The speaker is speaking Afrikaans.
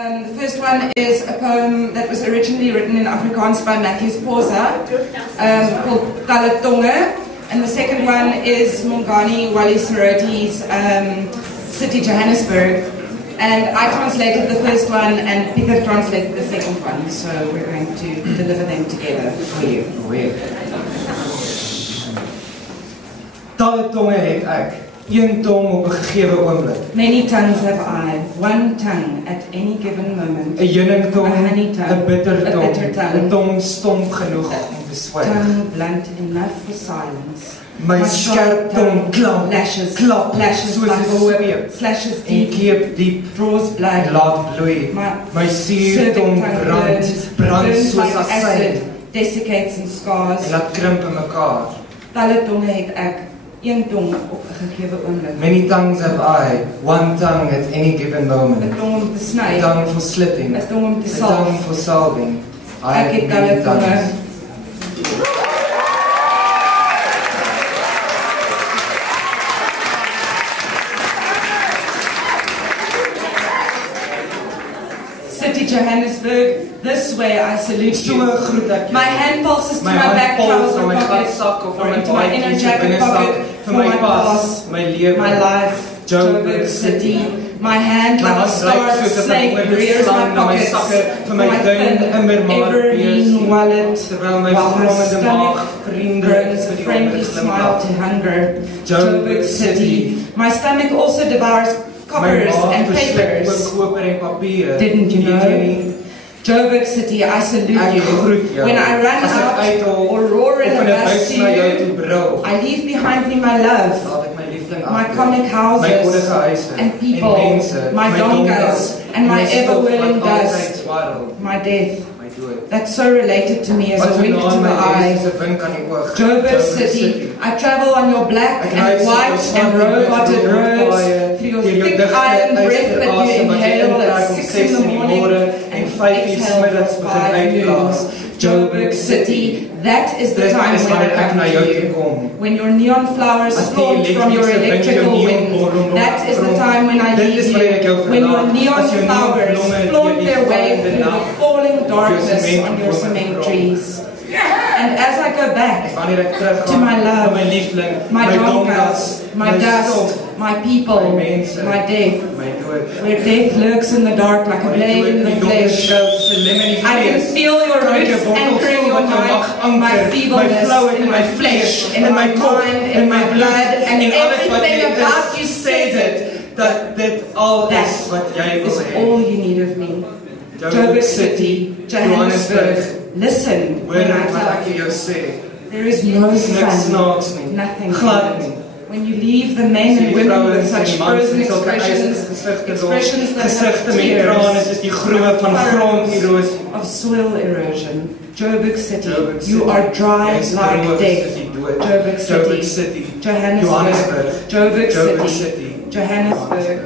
The first one is a poem that was originally written in Afrikaans by Matthew Sposa, called Kalatonge, and the second one is Mongani Wali Seroti's City Johannesburg, and I translated the first one and Peter translated the second one, so we're going to deliver them together for you. Talle het ek, een tong op 'n gegewe oomblik. Many tongues have I, one tongue at any given moment. 'n Heuningtong, A honey tongue, 'n bitter a tong, bitter tongue. 'n tong stomp genoeg om te swyg. Tongue blunt enough for silence. My skerp tong klap, lashes, klap, lashes soos like 'n sweep, slashes en deep, keep diep, draws blood. laat bloei. My suurtong brand burns soos like asyn, acid, desiccates and scars. en laat krimp in mekaar. Talle tonge het ek, een tong op 'n gegewe oomblik. Many tongues have I, one tongue at any given moment. 'n tong om te sny, 'n tongue for slitting, 'n tong om te 'n salf. tongue for salving. I Ek have het many talle tonge. tongues. City Johannesburg, this way I salute So you. groet ek jou. My hand pulses to My my back hand pulse trouser van my pocket, gatsak of or van my into my baadjie inner se jacket binnesak, pocket, vir my pas, my lewe, my life, Joburg Joburg City. My hand My like a hand star reik soos 'n snake vermoorde rears my slang na my pockets, sakke, vir my for duim thin, immer maar ever-lean bees, wallet, terwyl my while my grommende stomach maag vriendelik burns vir a die friendly ander smile glimlag. to hunger. Joburg Joburg City. City. My stomach also devours My coppers maag and versluk papers. ook koper en papiere. Didn't you Weet know? nie? Joburg City, I salute Ek you. groet jou. When I run As ek out uithol, or roar in of a in 'n bus bus to na jou you, toe brul, I leave behind me my love, laat ek my liefling my agter. comic My houses koddige huise, and people, en mense, my dongas and my stof ever-whirling wat altyd dust, dwarrel, my death. my dood. That's so related to me as Wat a so wink na to in the my eye. is 'n wink aan die oog. Joburg City, I travel on your black Ek and reis op white jou and swart road-hearted en wit roads roodpaaie, through your deur jou thick digte iron breath that you ysterasem wat jy inhale intrek at om 6 6 in the morning en and 5 uur exhale middags for begin 5 uitblaas. noons. Joburg City, that is the Dit time is when I wanneer ek come na to jou toe you. kom. When your neon flowers As die flaunt from your elektriese electrical wind jou wind, neonblomme that is the time when I Dit leave is wanneer ek jou you. When your verlaat. neon As jou flowers neonblomme flaunt deur die their way vallende through the nag falling darkness cement on your bome cement krop. trees. And as I go back Wanneer ek teruggaan to my love, na my liefling, my dongas, dongas, my dust, stof, my people, my mense, my death, my dood. where death lurks in the dark like a blade in the flesh. I can feel your roots anchoring your mind, my feebleness, in my flesh, in my mind, in my blood, and everything about you says it. Dat dit al That is wat jy wil is hê. all you need of me. Joburg City, Johannesburg, listen Hoor when I wat tell ek vir you. jou sê. There is no Niks fun, snaaks nie. nothing Glad in it. nie. When you leave the men and women with such frozen expressions that gesigte have met trane tears soos die groewe van gronderosie. of soil erosion. Joburg City, Joburg you City, are dry jy's like droog death. soos die dood. Joburg Joburg City, City, Johannesburg, Johannesburg, Joburg Joburg City, City, Johannesburg.